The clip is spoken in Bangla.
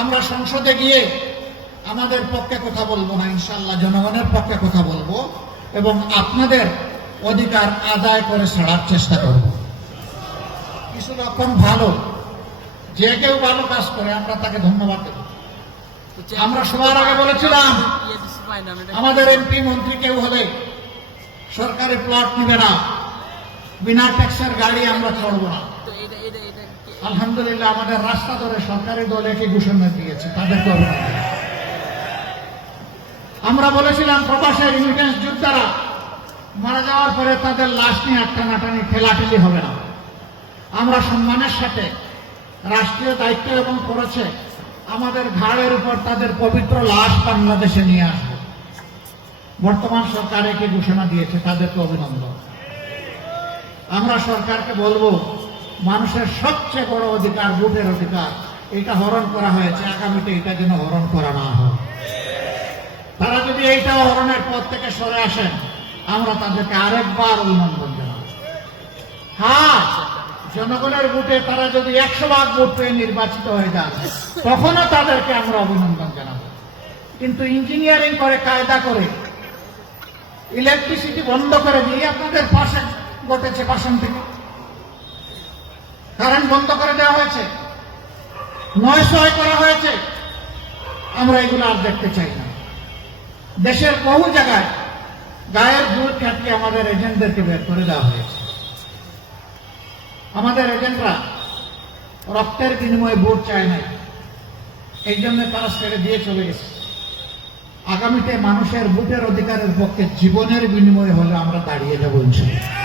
আমরা সংসদে গিয়ে আমাদের পক্ষে কথা বলবো না, ইনশাআল্লাহ জনগণের পক্ষে কথা বলবো এবং আপনাদের অধিকার আদায় করে ছাড়ার চেষ্টা করব। কিছু রকম ভালো, যে কেউ ভালো কাজ করে আমরা তাকে ধন্যবাদ দেব। আমরা সবার আগে বলেছিলাম আমাদের এমপি মন্ত্রী কেউ হলে সরকারি প্লট নিবে না, বিনা ট্যাক্সের গাড়ি আমরা চড়ব না। আলহামদুলিল্লাহ আমাদের রাস্তা ধরে সরকারি দল একই ঘোষণা দিয়েছে, তাদেরকে অভিনন্দন। আমরা বলেছিলাম প্রবাসের রিমিটেন্স যোদ্ধারা মারা যাওয়ার পরে তাদের লাশ নিয়ে টানাটানি ঠেলাঠেলি হবে না, আমরা সম্মানের সাথে রাষ্ট্রীয় দায়িত্ব এবং খরচে আমাদের ঘাড়ের উপর তাদের পবিত্র লাশ বাংলাদেশে নিয়ে আসবে। বর্তমান সরকার একই ঘোষণা দিয়েছে, তাদেরকে অভিনন্দন। আমরা সরকারকে বলবো মানুষের সবচেয়ে বড় অধিকার ভোটের অধিকার, এটা হরণ করা হয়েছে, আগামীতে এটা যেন হরণ করা না হয়। তারা যদি এইটা হরণের পথ থেকে সরে আসেন আমরা তাদেরকে আরেকবার অভিনন্দন জানাব। হ্যাঁ, জনগণের ভোটে তারা যদি 100% ভোট পেয়ে নির্বাচিত হয়ে যান তখনও তাদেরকে আমরা অভিনন্দন জানাব। কিন্তু ইঞ্জিনিয়ারিং করে, কায়দা করে, ইলেকট্রিসিটি বন্ধ করে দিয়ে আপনাদের পাশে ঘটেছে, পাশন থেকে কারেন্ট বন্ধ করে দেওয়া হয়েছে, 900 করা হয়েছে। আমরা এগুলো আর দেখতে চাই না। দেশের বহু জায়গায় গায়ের জোর কাটিয়ে আমাদের এজেন্টদেরকে বের করে দেওয়া হয়েছে। আমাদের এজেন্টরা রক্তের বিনিময়ে ভোট চায় না, এই জন্য তারা ছেড়ে দিয়ে চলে গেছে। আগামীতে মানুষের ভোটের অধিকারের পক্ষে জীবনের বিনিময়ে হলে আমরা দাঁড়িয়ে যাবো ইনশাআল্লাহ।